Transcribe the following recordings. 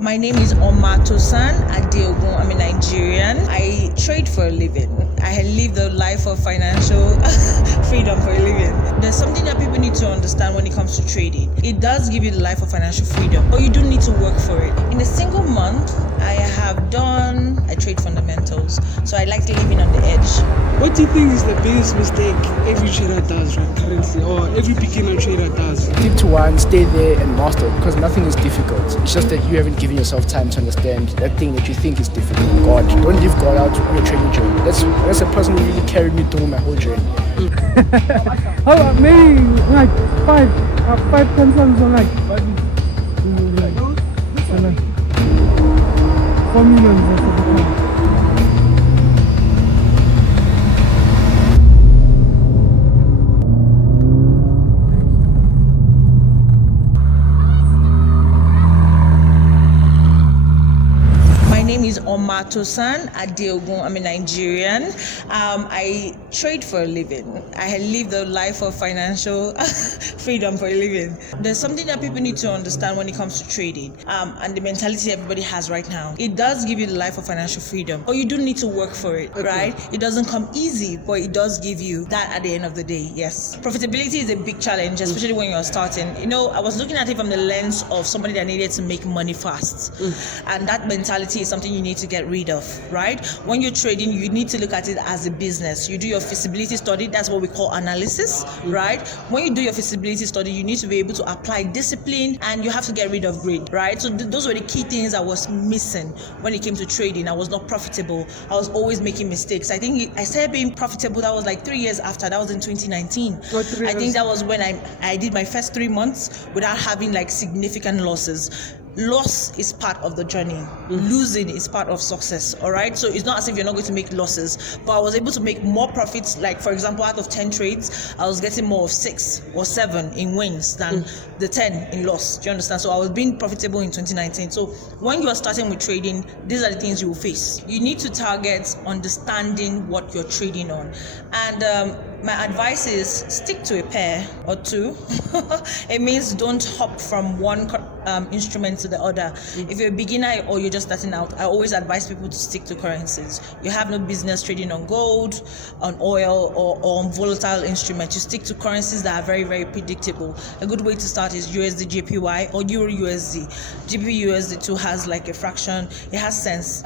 My name is Omatosan Adeogun. I'm a Nigerian. I trade for a living. I live the life of financial freedom for a living. There's something that people need to understand when it comes to trading. It does give you the life of financial freedom, but you do need to work for it. In a single month, I trade fundamentals. So I like living on the edge. What do you think is the biggest mistake every trader does right currently, or every beginner trader does? Stick to one, stay there and master it, because nothing is difficult. It's just that you haven't given yourself time to understand that thing that you think is difficult. God, don't leave God out on your trading journey. That's a person who really carried me through my whole journey. How about maybe like five concerns on like 4 million or something. My name is Omatosan Adeogun. I'm a Nigerian. I trade for a living. I live the life of financial freedom for a living. There's something that people need to understand when it comes to trading, and the mentality everybody has right now. It does give you the life of financial freedom, but you do need to work for it, right? It doesn't come easy, but it does give you that at the end of the day. Yes, profitability is a big challenge, especially when you're starting. I was looking at it from the lens of somebody that needed to make money fast, and that mentality is something you need to get rid of, right? When you're trading, you need to look at it as a business. You do your feasibility study, that's what we call analysis, right? When you do your feasibility study, you need to be able to apply discipline, and you have to get rid of greed, right? So those were the key things I was missing when it came to trading. I was not profitable. I was always making mistakes. I think I started being profitable, that was like 3 years after. That was in 2019. I think that was when I did my first 3 months without having like significant losses. Loss is part of the journey. Losing is part of success, all right? So it's not as if you're not going to make losses, but I was able to make more profits. Like, for example, out of 10 trades, I was getting more of 6 or 7 in wins than the 10 in loss. Do you understand? So I was being profitable in 2019. So when you are starting with trading, these are the things you will face. You need to target understanding what you're trading on. And my advice is stick to a pair or two. It means don't hop from one instrument to the other. If you're a beginner or you're just starting out, I always advise people to stick to currencies. You have no business trading on gold, on oil, or on volatile instruments. You stick to currencies that are very, very predictable. A good way to start is USD JPY or Euro USD. GBP USD too has like a fraction. It has sense.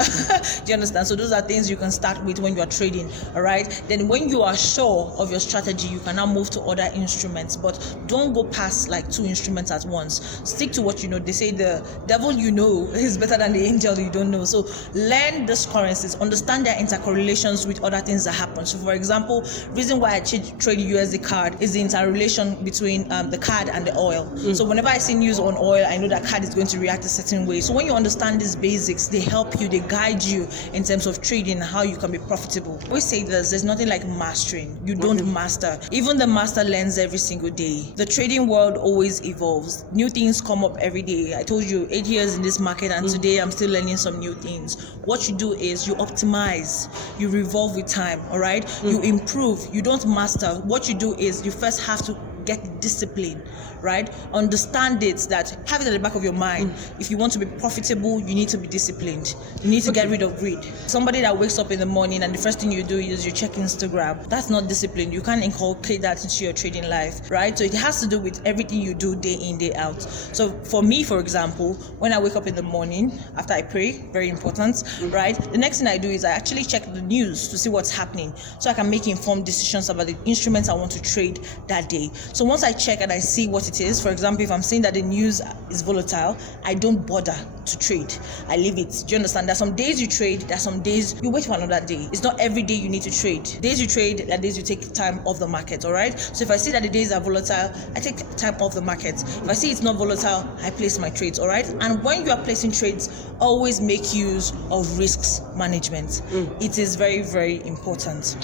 Do you understand? So those are things you can start with when you are trading. All right. Then when you are sure of your strategy, you can now move to other instruments, but don't go past like 2 instruments at once. Stick to what you know. They say the devil you know is better than the angel you don't know. So learn these currencies, understand their intercorrelations with other things that happen. So for example, reason why I trade USD card is the interrelation between the card and the oil. So whenever I see news on oil, I know that card is going to react a certain way. So when you understand these basics, they help you, they guide you in terms of trading, how you can be profitable. We say this, there's nothing like mastering. You don't master. Even the master learns every single day. The trading world always evolves. New things come up every day. I told you 8 years in this market, and today I'm still learning some new things. What you do is you optimize, you revolve with time, all right? You improve, you don't master. What you do is you first have to get discipline, right? Understand it, that have it at the back of your mind. If you want to be profitable, you need to be disciplined. You need to get rid of greed. Somebody that wakes up in the morning and the first thing you do is you check Instagram, that's not discipline. You can't inculcate that into your trading life, right? So it has to do with everything you do day in, day out. So for me, for example, when I wake up in the morning, after I pray, very important, right? The next thing I do is I actually check the news to see what's happening, so I can make informed decisions about the instruments I want to trade that day. So once I check and I see what it is, for example, if I'm seeing that the news is volatile, I don't bother to trade. I leave it. Do you understand? There's some days you trade, there's some days you wait for another day. It's not every day you need to trade. Days you trade, there are days you take time off the market, all right? So if I see that the days are volatile, I take time off the market. If I see it's not volatile, I place my trades, all right? And when you are placing trades, always make use of risks management. It is very, very important.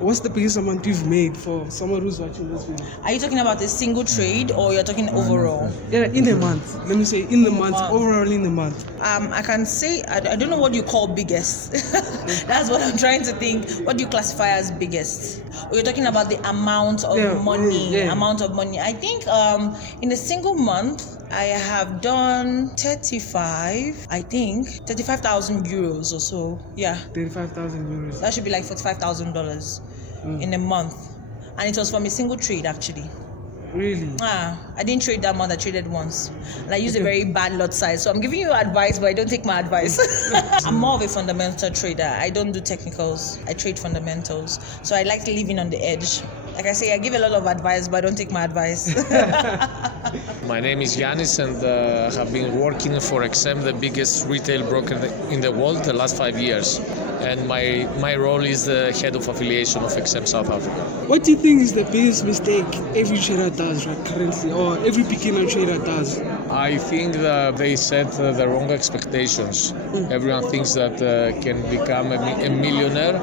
What's the biggest amount you've made for someone who's watching this video? Are you talking about a single trade or you're talking overall? Yeah, in a month. Let me say in the month, overall in the month. I can say, I don't know what you call biggest. That's what I'm trying to think. What do you classify as biggest? Or you're talking about the amount of money, amount of money. I think in a single month, I have done 35,000 euros or so. Yeah. 35,000 euros. That should be like $45,000 in a month. And it was from a single trade actually. Really? I didn't trade that month, I traded once. And I used a very bad lot size. So I'm giving you advice, but I don't take my advice. I'm more of a fundamental trader. I don't do technicals. I trade fundamentals. So I like living on the edge. Like I say, I give a lot of advice, but I don't take my advice. My name is Yanis, and I have been working for XM, the biggest retail broker in the world, the last 5 years. And my role is the head of affiliation of XM South Africa. What do you think is the biggest mistake every trader does right currently, or every beginner trader does? I think that they set the wrong expectations. Everyone thinks that can become a millionaire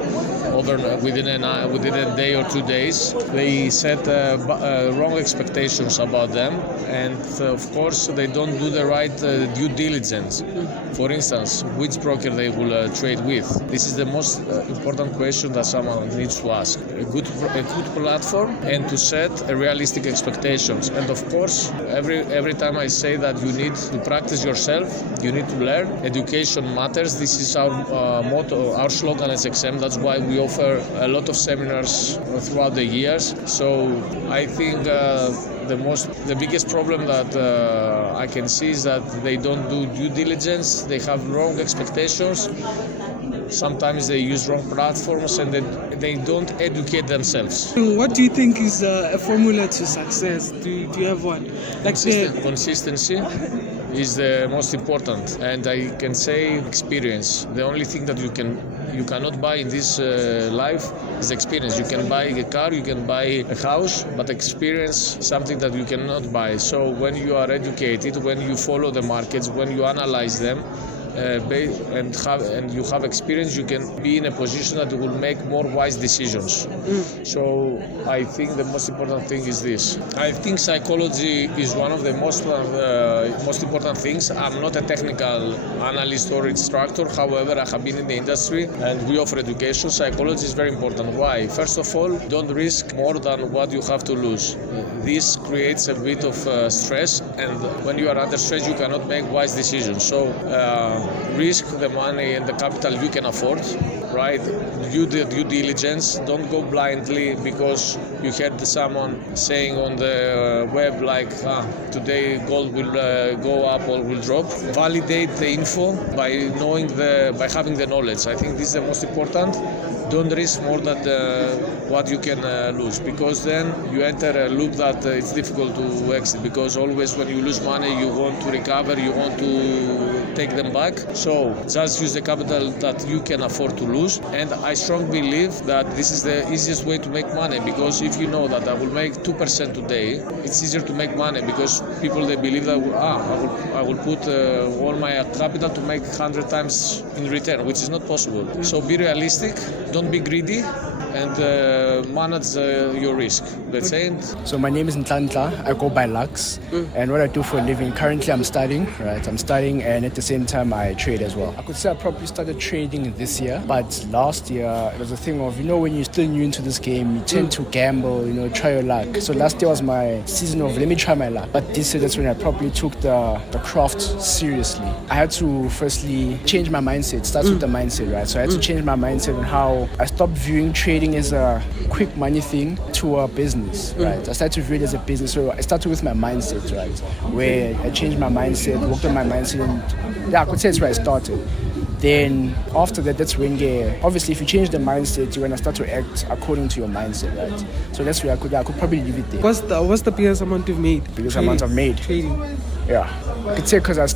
within a day or 2 days. They set wrong expectations about them, and of course they don't do the right due diligence. For instance, which broker they will trade with. This is the most important question that someone needs to ask. A good platform, and to set realistic expectations. And of course, every time I say that you need to practice yourself, you need to learn. Education matters. This is our motto, our slogan as XM. That's why we offer a lot of seminars throughout the years. So I think the biggest problem that I can see is that they don't do due diligence. They have wrong expectations. Sometimes they use wrong platforms, and they don't educate themselves. What do you think is a formula to success? Do you have one? Consistency is the most important, and I can say experience. The only thing that you cannot buy in this life is experience. You can buy a car, you can buy a house, but experience something that you cannot buy. So when you are educated, when you follow the markets, when you analyze them, and you have experience, you can be in a position that you will make more wise decisions. So I think the most important thing is this. I think psychology is one of the most important things. I'm not a technical analyst or instructor. However, I have been in the industry and we offer education. Psychology is very important. Why? First of all, don't risk more than what you have to lose. This creates a bit of stress, and when you are under stress, you cannot make wise decisions. So risk the money and the capital you can afford, right? Do the due diligence. Don't go blindly because you heard someone saying on the web like today gold will go up or will drop. Validate the info by having the knowledge. I think this is the most important. Don't risk more than what you can lose, because then you enter a loop that it's difficult to exit, because always when you lose money you want to recover, you want to take them back. So just use the capital that you can afford to lose, and I strongly believe that this is the easiest way to make money, because if you know that I will make 2% today, it's easier to make money, because people, they believe that I will put all my capital to make 100 times in return, which is not possible. So be realistic, don't be greedy, and manage your risk. That's it. So my name is Ntantla. I go by Lux, and what I do for a living, currently I'm studying, right? I'm studying, and at the same time I trade as well. I could say I probably started trading this year, but last year it was a thing of, when you're still new into this game, you tend to gamble, try your luck. So last year was my season of let me try my luck. But this year, that's when I probably took the craft seriously. I had to firstly change my mindset. It starts with the mindset, right? So I had to change my mindset on how I stopped viewing trading as a quick money thing to a business, right? I started to view it as a business. So I started with my mindset, right? Where I changed my mindset, worked on my mindset, and I could say it's where I started. Then after that, that's when obviously if you change the mindset, you're gonna start to act according to your mindset, right? So that's where I could probably leave it there. What's the biggest amount you've made? Biggest amount I've made. Trading. Yeah, I could say because I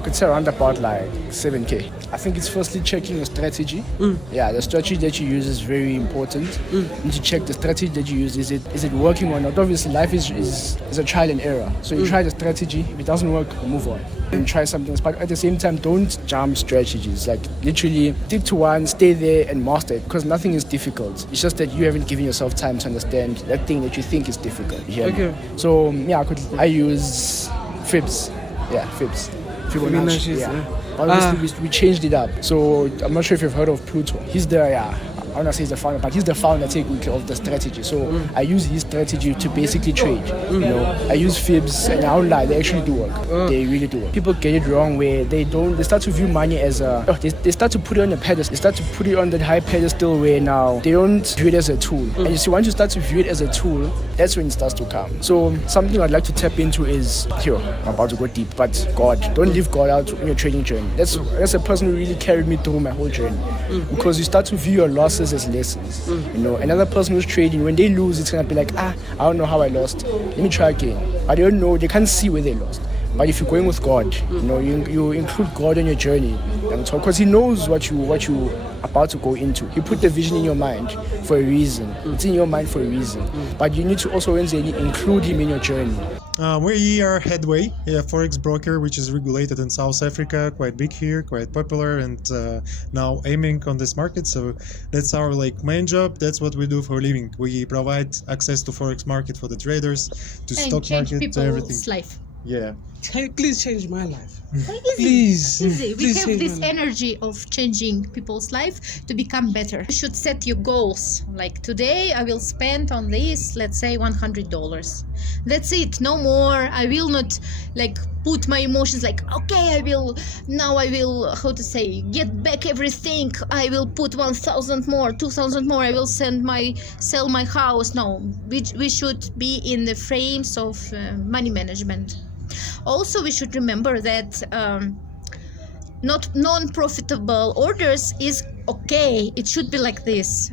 could say around about like 7K. I think it's firstly checking your strategy. Yeah, the strategy that you use is very important. You need to check the strategy that you use. Is it working or not? Obviously, life is a trial and error. So you try the strategy. If it doesn't work, move on. And try something else. But at the same time, don't jump strategies. Like literally stick to one, stay there and master it, because nothing is difficult. It's just that you haven't given yourself time to understand that thing that you think is difficult. Okay. So yeah, I use Fibs. Yeah, Fibs. Fibonacci. Yeah. Obviously, we changed it up. So I'm not sure if you've heard of Pluto. He's the I want to say he's the founder, but he's the founder technically of the strategy. So I use his strategy to basically trade. You know, I use fibs, and I don't lie, they actually do work. They really do work. People get it wrong where they start to view money as they start to put it on the pedestal. They start to put it on that high pedestal where now they don't view it as a tool. And you see, once you start to view it as a tool, that's when it starts to come. So something I'd like to tap into is here. I'm about to go deep, but God, don't leave God out on your trading journey. That's a person who really carried me through my whole journey. Because you start to view your losses as lessons. You know, another person who's trading, when they lose, it's gonna be like, I don't know how I lost. Let me try again. But they don't know, they can't see where they lost. But if you're going with God, you know, you include God on your journey, because He knows what you about to go into. He put the vision in your mind for a reason. It's in your mind for a reason. But you need to also include Him in your journey. We are Headway, a Forex broker which is regulated in South Africa, quite big here, quite popular, and now aiming on this market. So that's our main job. That's what we do for a living. We provide access to Forex market for the traders, to and stock change market, to everything. people's life. Yeah. Can you please change my life? Easy. We Please have change this my life. energy of changing people's life to become better. You should set your goals. Like today, I will spend on this, let's say $100. That's it, no more. I will not put my emotions okay, I will how to say, get back everything. I will put 1,000 more, 2,000 more. I will sell my house. No, we should be in the frames of money management. Also, we should remember that not non-profitable orders is okay. It should be like this.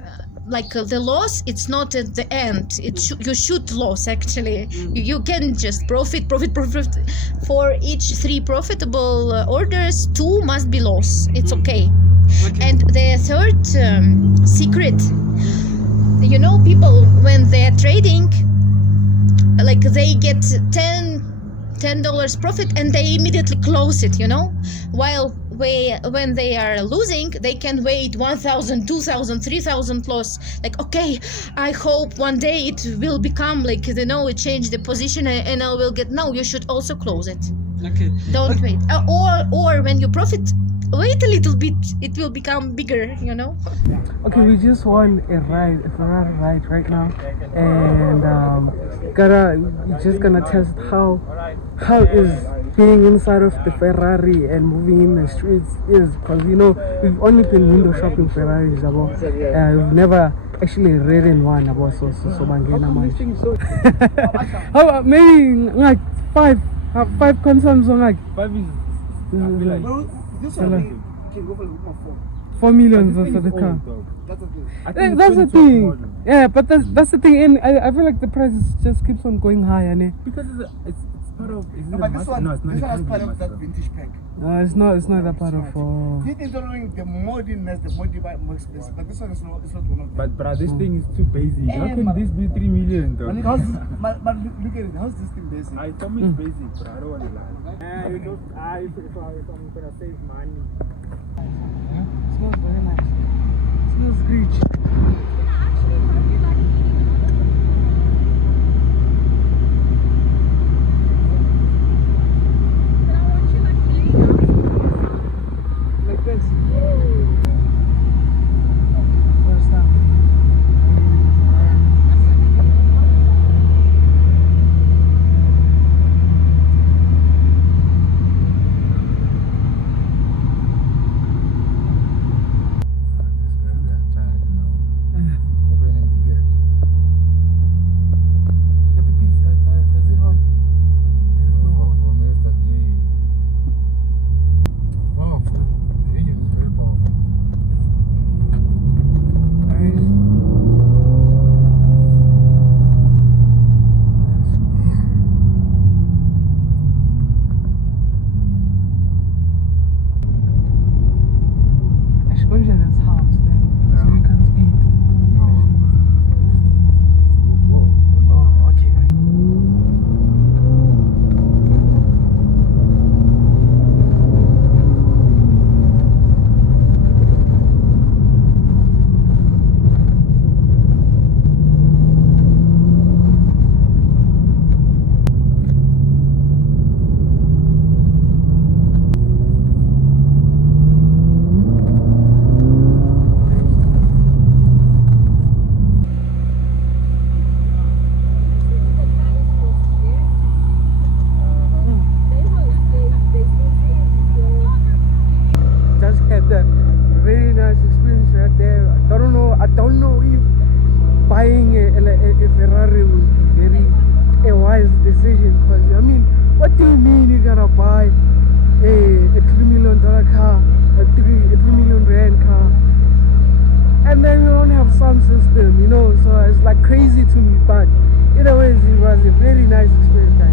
The loss, it's not at the end. You should lose actually. You can just profit. For each 3 profitable orders, 2 must be loss. It's okay. And the third secret, you know, people when they're trading, they get $10 profit and they immediately close it, you know, while when they are losing, they can wait 1,000, 2,000, 3,000 loss. Okay, I hope one day it will become it change the position and I will get. No, you should also close it. Okay. Don't wait. Or when you profit, wait a little bit. It will become bigger, you know. Okay, we just won a Ferrari ride right now, and we're just gonna test how is being inside of the Ferrari and moving in the streets is, because you know we've only been window shopping Ferraris, we've never actually ridden one, so bangena much. How about maybe five concerns on 5 is this one can go for 4 million for the car. That's the thing. Yeah, but that's the thing. And I feel like the price just keeps on going higher, because it's part of. Is it No, a but master? this one, No, it's not. this one is part of master. that vintage pack. it's not that part of. This is following the moderness, the modified more expensive, but this one is not one of them. But this thing is too basic. How can this be 3 million though? But look at it, how's this thing basic? I told me it's basic, but I don't want to lie. If I'm gonna save money. It smells very nice. It smells rich. Like this. First time. had a very nice experience right there. I don't know if buying a Ferrari would be a wise decision, because I mean, what do you mean you gotta buy a $3 million car, a 3 million rand car, and then you don't have sound system, you know? So it's like crazy to me, but either way, it was a very nice experience, guys.